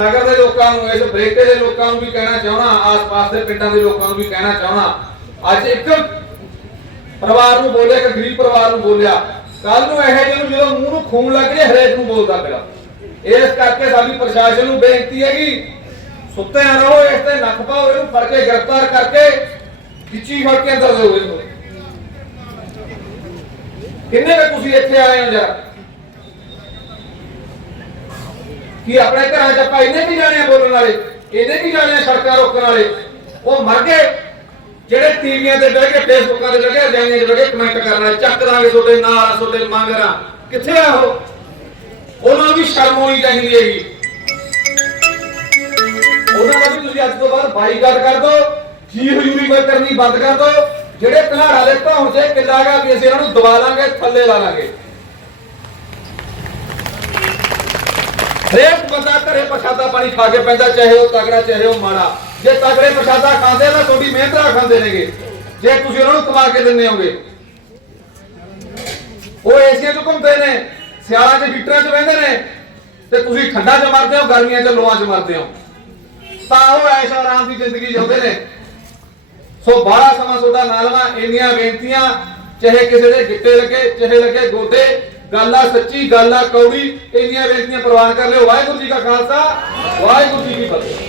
ਨਗਰ ਦੇ ਲੋਕਾਂ ਨੂੰ, ਇਸ ਬਰੇਟੇ ਦੇ ਲੋਕਾਂ ਨੂੰ ਵੀ ਕਹਿਣਾ ਚਾਹਣਾ ਆਸ-ਪਾਸ ਦੇ ਪਿੰਡਾਂ ਦੇ ਲੋਕਾਂ ਨੂੰ ਵੀ ਕਹਿਣਾ ਚਾਹਣਾ ਅੱਜ ਇੱਕ ਪਰਿਵਾਰ ਨੂੰ ਬੋਲਿਆ, ਇੱਕ ਗਰੀਬ ਪਰਿਵਾਰ ਨੂੰ ਬੋਲਿਆ। ਕੱਲ ਨੂੰ ਇਹੋ ਜਿਹੇ ਨੂੰ ਜਦੋਂ ਮੂੰਹ ਨੂੰ ਖੂਨ ਲੱਗ ਜੇ ਹਰੇਕ ਨੂੰ ਬੋਲਦਾ ਪਿਆ। ਇਸ ਕਰਕੇ ਸਾਡੀ ਪ੍ਰਸ਼ਾਸਨ ਨੂੰ ਬੇਨਤੀ ਹੈ ਕਿ ਸੁੱਤੇ ਨਾ ਰਹੋ, ਇਸ ਤੇ ਨੱਕ ਪਾਓ, ਇਹਨੂੰ ਫੜ ਕੇ ਗ੍ਰਿਫਤਾਰ ਕਰਕੇ ਖਿੱਚੀ ਫੜ ਕੇ ਅੰਦਰ ਦਿਓ ਇਹਨੂੰ। ਕਿੰਨੇ ਕੁ ਤੁਸੀਂ ਇੱਥੇ ਆਏ ਹੋ ਯਾਰ ਕਿ ਆਪਣੇ ਘਰਾਂ 'ਚ ਆਪਾਂ ਇਹਨੇ ਵੀ ਜਾਣੇ ਬੋਲਣ ਵਾਲੇ? ਇਹਨੇ ਵੀ ਜਾਣੇ ਸੜਕਾਂ ਰੋਕਣ ਵਾਲੇ? ਉਹ ਮਰ ਗਏ। ਜਿਹੜੇ ਟੀਵੀਆਂ ਤੇ ਬਹਿ ਕੇ, ਫੇਸਬੁੱਕਾਂ ਤੇ ਬਹਿ ਕੇ ਚ ਲੱਗੇ ਕਮੈਂਟ ਕਰਨ ਵਾਲੇ, ਚੱਕ ਦਾਂਗੇ ਤੁਹਾਡੇ ਨਾਲ, ਤੁਹਾਡੇ ਮੰਗਰਾਂ। ਕਿੱਥੇ ਆ ਉਹ? ਉਹਨਾਂ ਨੂੰ ਵੀ ਸ਼ਰਮ ਹੋਣੀ ਚਾਹੀਦੀ ਹੈਗੀ। ਉਹਨਾਂ ਦਾ ਵੀ ਤੁਸੀਂ ਅੱਜ ਤੋਂ ਬਾਅਦ ਬਾਈਕਾਟ ਕਰ ਦਿਓ ਜੀ ਹਜ਼ੂਰੀ ਮੈਂ ਕਰਨੀ ਬੰਦ ਕਰ ਦਿਓ ਜਿਹੜੇ ਘਨਾੜਾ ਦੇ ਧੌਣ ਤੇ ਕਿੱਲਾਗਾ ਵੀ ਅਸੀਂ ਇਹਨਾਂ ਨੂੰ ਦਬਾ ਲਾਂਗੇ, ਥੱਲੇ ਲਾ ਲਾਂਗੇ। ਹਰੇਕ ਬੰਦਾ ਘਰੇ ਪ੍ਰਸ਼ਾਦਾ ਪਾਣੀ ਖਾ ਕੇ ਪੈਂਦਾ, ਚਾਹੇ ਉਹ ਤਗੜਾ, ਚਾਹੇ ਉਹ ਮਾੜਾ। ਜੇ ਤਗੜੇ ਪ੍ਰਸ਼ਾਦਾ ਖਾਂਦੇ ਤਾਂ ਤੁਹਾਡੀ ਮਿਹਨਤ ਨਾਲ ਖਾਂਦੇ ਨੇਗੇ। ਜੇ ਤੁਸੀਂ ਉਹਨਾਂ ਨੂੰ ਕਮਾ ਕੇ ਦਿੰਦੇ ਹੋਗੇ। ਉਹ ਏਸੀਆਂ 'ਚ ਘੁੰਮਦੇ ਨੇ, ਸਿਆਲਾਂ 'ਚ, ਹੀਟਰਾਂ 'ਚ ਬਹਿੰਦੇ ਨੇ, ਤੇ ਤੁਸੀਂ ਠੰਡਾ 'ਚ ਮਰਦੇ ਹੋ, ਗਰਮੀਆਂ 'ਚ, ਲੋਹਾਂ 'ਚ ਮਰਦੇ ਹੋ। ਤਾਂ ਉਹ ਐਸ਼ ਆਰਾਮ ਦੀ ਜ਼ਿੰਦਗੀ ਜਿਉਂਦੇ ਨੇ। ਸੋ ਬਾਹਲਾ ਸਮਾਂ ਤੁਹਾਡਾ ਨਾਲਵਾ ਇੰਨੀਆਂ ਬੇਨਤੀਆਂ, ਚਾਹੇ ਕਿਸੇ ਦੇ ਗਿੱਟੇ ਲੱਗੇ, ਚਾਹੇ ਲੱਗੇ ਗੋਡੇ ਗੱਲ ਆ ਸੱਚੀ, ਗੱਲ ਆ ਕੌੜੀ, ਇੰਨੀਆਂ ਬੇਨਤੀਆਂ ਪ੍ਰਵਾਨ ਕਰ ਲਿਓ। ਵਾਹਿਗੁਰੂ ਜੀ ਕਾ ਖਾਲਸਾ, ਵਾਹਿਗੁਰੂ ਜੀ ਕੀ ਫਤਿਹ।